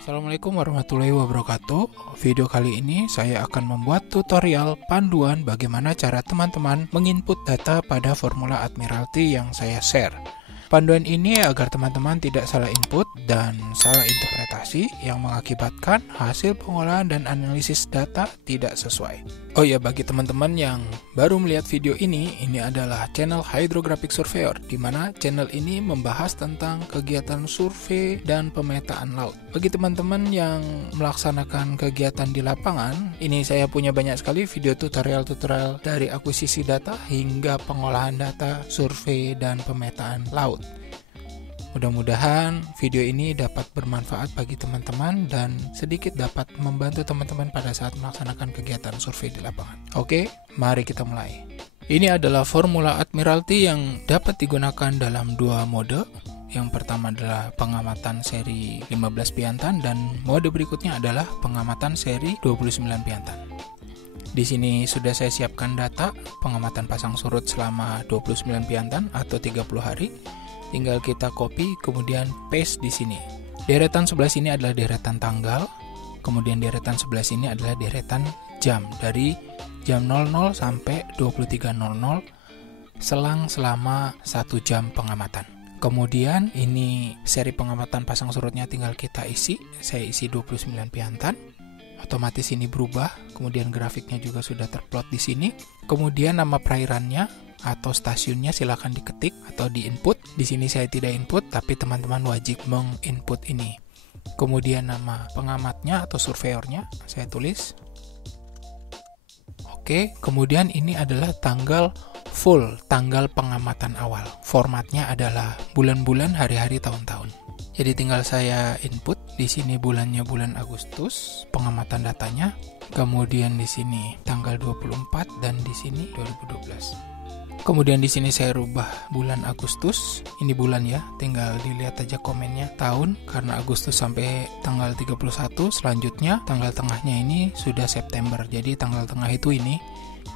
Assalamualaikum warahmatullahi wabarakatuh. Video kali ini saya akan membuat tutorial panduan bagaimana cara teman-teman menginput data pada formula Admiralty yang saya share. Panduan ini agar teman-teman tidak salah input dan salah interpretasi yang mengakibatkan hasil pengolahan dan analisis data tidak sesuai. Oh ya, bagi teman-teman yang baru melihat video ini adalah channel Hydrographic Surveyor, di mana channel ini membahas tentang kegiatan survei dan pemetaan laut. Bagi teman-teman yang melaksanakan kegiatan di lapangan, ini saya punya banyak sekali video tutorial-tutorial dari akuisisi data hingga pengolahan data, survei, dan pemetaan laut. Mudah-mudahan video ini dapat bermanfaat bagi teman-teman dan sedikit dapat membantu teman-teman pada saat melaksanakan kegiatan survei di lapangan. Oke, mari kita mulai. Ini adalah formula Admiralty yang dapat digunakan dalam dua mode. Yang pertama adalah pengamatan seri 15 piantan dan mode berikutnya adalah pengamatan seri 29 piantan. Di sini sudah saya siapkan data pengamatan pasang surut selama 29 piantan atau 30 hari. Tinggal kita copy kemudian paste di sini. Deretan sebelah sini adalah deretan tanggal, kemudian deretan sebelah sini adalah deretan jam dari jam 00 sampai 23.00 selang selama 1 jam pengamatan. Kemudian ini seri pengamatan pasang surutnya tinggal kita isi. Saya isi 29 piantan. Otomatis ini berubah. Kemudian grafiknya juga sudah terplot di sini. Kemudian nama perairannya atau stasiunnya silakan diketik atau diinput. Di sini saya tidak input, tapi teman-teman wajib menginput ini. Kemudian nama pengamatnya atau surveyornya saya tulis. Oke, kemudian ini adalah tanggal full, tanggal pengamatan awal. Formatnya adalah bulan-bulan, hari-hari, tahun-tahun. Jadi tinggal saya input. Di sini bulannya bulan Agustus, pengamatan datanya. Kemudian di sini tanggal 24 dan di sini 2012. Kemudian di sini saya rubah bulan Agustus. Ini bulan ya, tinggal dilihat aja komennya tahun karena Agustus sampai tanggal 31. Selanjutnya tanggal tengahnya ini sudah September. Jadi tanggal tengah itu ini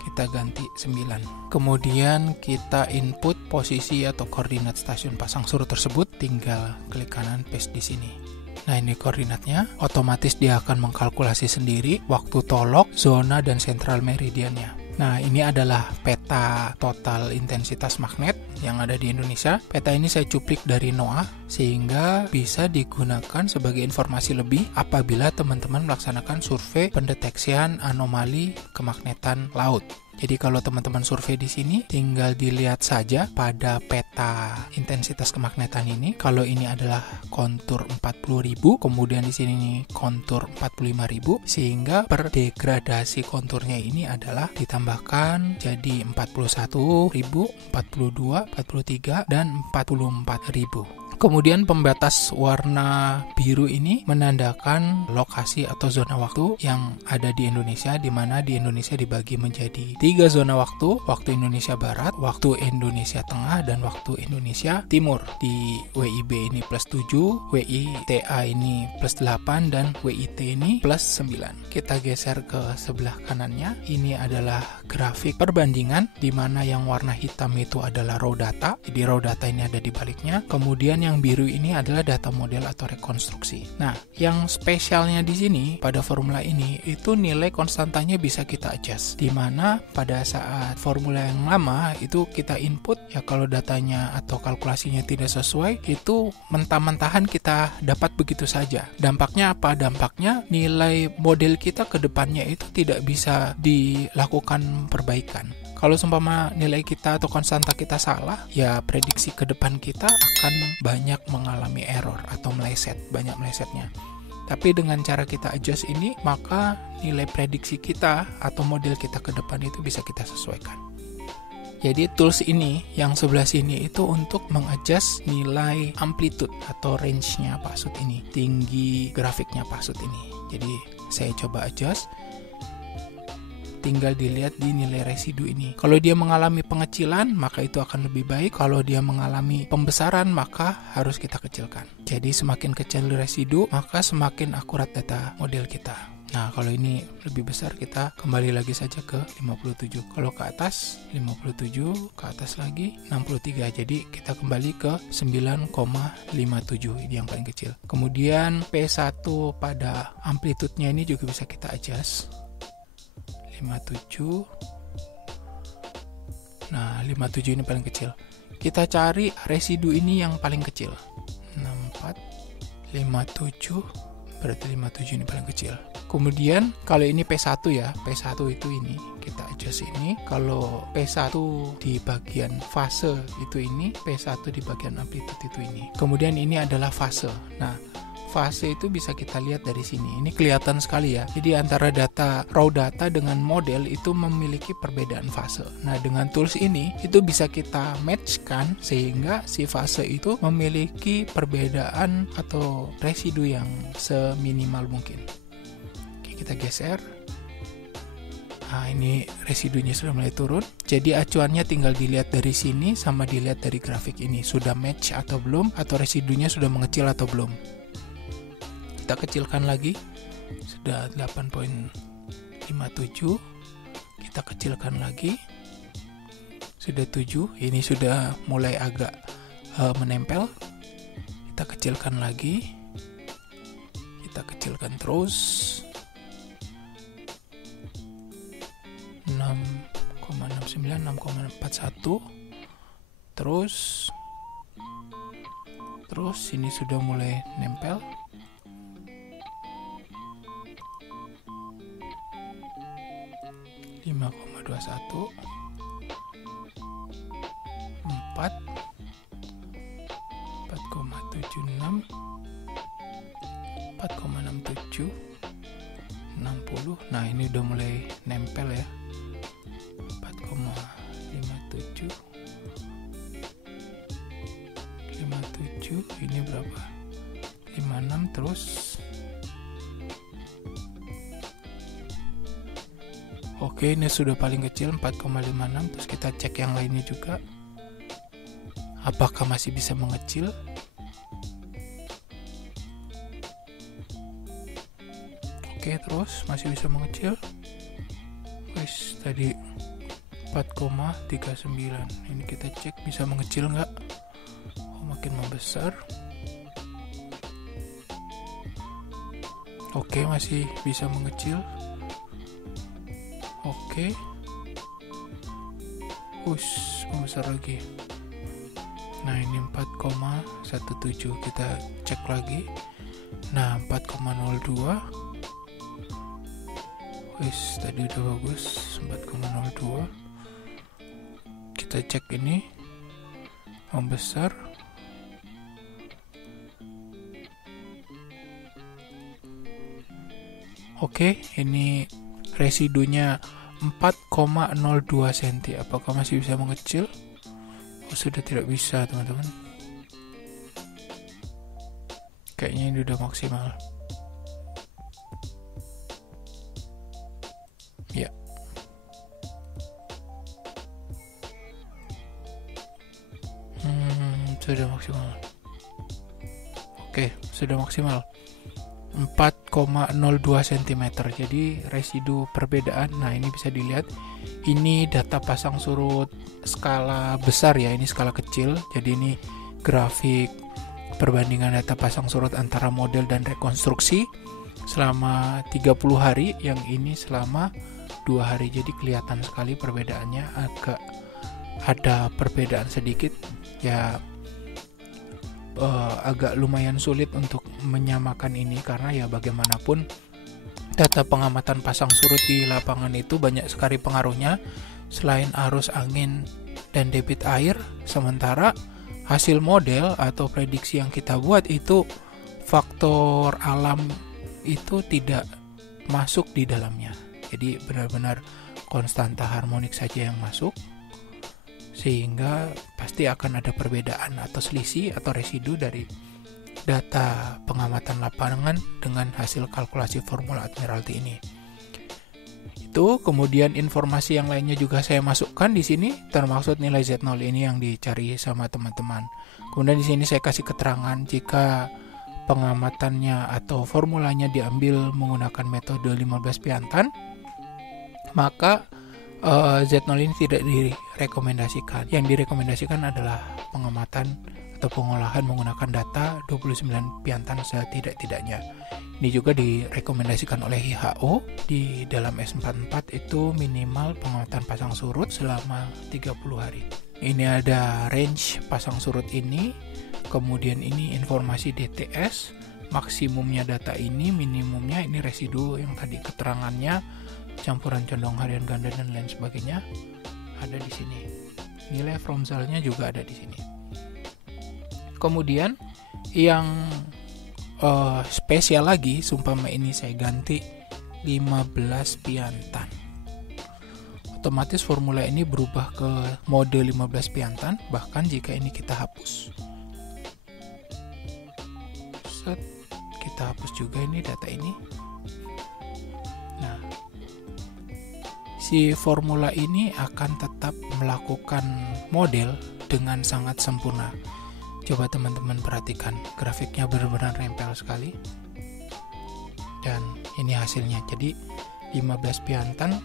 kita ganti 9. Kemudian kita input posisi atau koordinat stasiun pasang surut tersebut, tinggal klik kanan paste di sini. Nah, ini koordinatnya, otomatis dia akan mengkalkulasi sendiri waktu tolok, zona, dan sentral meridiannya. Nah, ini adalah peta total intensitas magnet yang ada di Indonesia. Peta ini saya cuplik dari NOAA sehingga bisa digunakan sebagai informasi lebih apabila teman-teman melaksanakan survei pendeteksian anomali kemagnetan laut. Jadi kalau teman-teman survei di sini tinggal dilihat saja pada peta intensitas kemagnetan ini. Kalau ini adalah kontur 40.000, kemudian di sini kontur 45.000, sehingga per degradasi konturnya ini adalah ditambahkan jadi 41.000, 42, 43 dan 44.000. Kemudian pembatas warna biru ini menandakan lokasi atau zona waktu yang ada di Indonesia, di mana di Indonesia dibagi menjadi 3 zona waktu: waktu Indonesia Barat, waktu Indonesia Tengah, dan waktu Indonesia Timur. Di WIB ini plus 7, WITA ini plus 8, dan WIT ini plus 9. Kita geser ke sebelah kanannya. Ini adalah grafik perbandingan, di mana yang warna hitam itu adalah raw data. Jadi raw data ini ada di baliknya. Kemudian yang biru ini adalah data model atau rekonstruksi. Nah, yang spesialnya di sini pada formula ini itu nilai konstantanya bisa kita adjust. Di mana pada saat formula yang lama itu kita input, ya kalau datanya atau kalkulasinya tidak sesuai, itu mentah-mentahan kita dapat begitu saja. Dampaknya apa? Dampaknya nilai model kita ke depannya itu tidak bisa dilakukan perbaikan. Kalau seumpama nilai kita atau konstanta kita salah, ya prediksi ke depan kita akan banyak mengalami error atau meleset, banyak melesetnya. Tapi dengan cara kita adjust ini, maka nilai prediksi kita atau model kita ke depan itu bisa kita sesuaikan. Jadi tools ini yang sebelah sini itu untuk mengadjust nilai amplitude atau range-nya Pak Sud ini, tinggi grafiknya Pak Sud ini. Jadi saya coba adjust. Tinggal dilihat di nilai residu ini. Kalau dia mengalami pengecilan, maka itu akan lebih baik. Kalau dia mengalami pembesaran, maka harus kita kecilkan. Jadi semakin kecil residu, maka semakin akurat data model kita. Nah, kalau ini lebih besar, kita kembali lagi saja ke 57. Kalau ke atas 57, ke atas lagi 63. Jadi kita kembali ke 9,57. Ini yang paling kecil. Kemudian P1 pada amplitudenya ini juga bisa kita adjust. 57. Nah, 57 ini paling kecil. Kita cari residu ini yang paling kecil. 64, 57, berarti 57 ini paling kecil. Kemudian kalau ini P1 ya, P1 itu ini, kita adjust ini. Kalau P1 di bagian fase itu ini, P1 di bagian amplitude itu ini. Kemudian ini adalah fase. Nah, fase itu bisa kita lihat dari sini. Ini kelihatan sekali ya. Jadi antara raw data dengan model itu memiliki perbedaan fase. Nah, dengan tools ini itu bisa kita matchkan sehingga si fase itu memiliki perbedaan atau residu yang seminimal mungkin. Oke, kita geser. Nah, ini residunya sudah mulai turun. Jadi acuannya tinggal dilihat dari sini sama dilihat dari grafik ini. Sudah match atau belum, atau residunya sudah mengecil atau belum. Kita kecilkan lagi, sudah 8,57. Kita kecilkan lagi, sudah 7. Ini sudah mulai agak menempel. Kita kecilkan lagi, kita kecilkan terus. 6,69, 6,41. Terus ini sudah mulai nempel. 5,21, 4, 4,76, 4,67, 60. Nah, ini udah mulai nempel ya. 4,57, 57, ini berapa? 56 terus. Oke, ini sudah paling kecil 4,56. Terus kita cek yang lainnya juga. Apakah masih bisa mengecil? Oke, terus masih bisa mengecil. Wis, tadi 4,39. Ini kita cek bisa mengecil nggak? Oh, makin membesar. Oke, masih bisa mengecil. Oke. Membesar lagi. Nah, ini 4,17. Kita cek lagi. Nah, 4,02. Tadi udah bagus. 4,02. Kita cek ini. Membesar. Oke, ini residunya 4,02 cm. Apakah masih bisa mengecil? Oh, sudah tidak bisa, teman-teman. Kayaknya ini udah maksimal. Ya. Sudah maksimal. Oke, sudah maksimal. 4,02 cm. Jadi residu perbedaan. Nah, ini bisa dilihat. Ini data pasang surut skala besar ya, ini skala kecil. Jadi ini grafik perbandingan data pasang surut antara model dan rekonstruksi selama 30 hari, yang ini selama 2 hari. Jadi kelihatan sekali perbedaannya, agak ada perbedaan sedikit ya. Agak lumayan sulit untuk menyamakan ini karena ya bagaimanapun data pengamatan pasang surut di lapangan itu banyak sekali pengaruhnya selain arus angin dan debit air, sementara hasil model atau prediksi yang kita buat itu faktor alam itu tidak masuk di dalamnya. Jadi benar-benar konstanta harmonik saja yang masuk, sehingga pasti akan ada perbedaan atau selisih atau residu dari data pengamatan lapangan dengan hasil kalkulasi formula Admiralty ini. Itu kemudian informasi yang lainnya juga saya masukkan di sini, termasuk nilai Z0 ini yang dicari sama teman-teman. Kemudian di sini saya kasih keterangan jika pengamatannya atau formulanya diambil menggunakan metode 15 piantan, maka Z0 ini tidak direkomendasikan. Yang direkomendasikan adalah pengamatan atau pengolahan menggunakan data 29 piantan setidak-tidaknya. Ini juga direkomendasikan oleh WHO di dalam S44 itu minimal pengamatan pasang surut selama 30 hari. Ini ada range pasang surut ini, kemudian ini informasi DTS, maksimumnya data ini, minimumnya ini residu yang tadi keterangannya, campuran condong harian ganda dan lain sebagainya ada di sini. Nilai Fromzalnya juga ada di sini. Kemudian yang spesial lagi, sumpama ini saya ganti 15 piantan, otomatis formula ini berubah ke mode 15 piantan, bahkan jika ini kita hapus. Set, kita hapus juga ini data ini. Nah, si formula ini akan tetap melakukan model dengan sangat sempurna. Coba teman-teman perhatikan, grafiknya benar-benar nempel sekali. Dan ini hasilnya. Jadi 15 piantan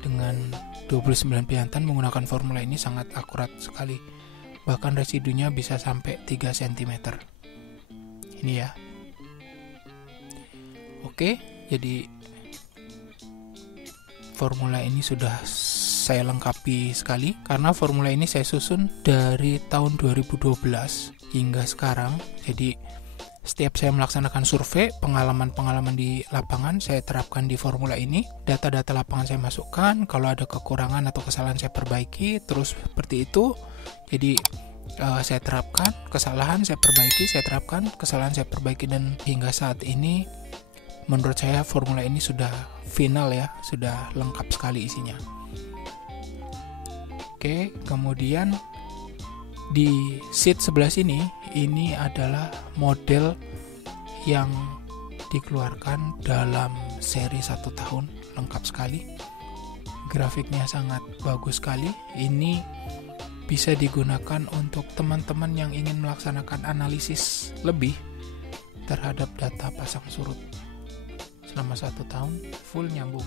dengan 29 piantan menggunakan formula ini sangat akurat sekali. Bahkan residunya bisa sampai 3 cm. Ini ya. Oke, jadi formula ini sudah saya lengkapi sekali, karena formula ini saya susun dari tahun 2012 hingga sekarang. Jadi setiap saya melaksanakan survei, pengalaman-pengalaman di lapangan saya terapkan di formula ini. Data-data lapangan saya masukkan, kalau ada kekurangan atau kesalahan saya perbaiki, terus seperti itu. Jadi saya terapkan, kesalahan saya perbaiki, saya terapkan, kesalahan saya perbaiki, dan hingga saat ini menurut saya formula ini sudah final ya, sudah lengkap sekali isinya. Oke, kemudian di sheet sebelah sini, ini adalah model yang dikeluarkan dalam seri 1 tahun, lengkap sekali. Grafiknya sangat bagus sekali. Ini bisa digunakan untuk teman-teman yang ingin melaksanakan analisis lebih terhadap data pasang surut selama 1 tahun full nyambung.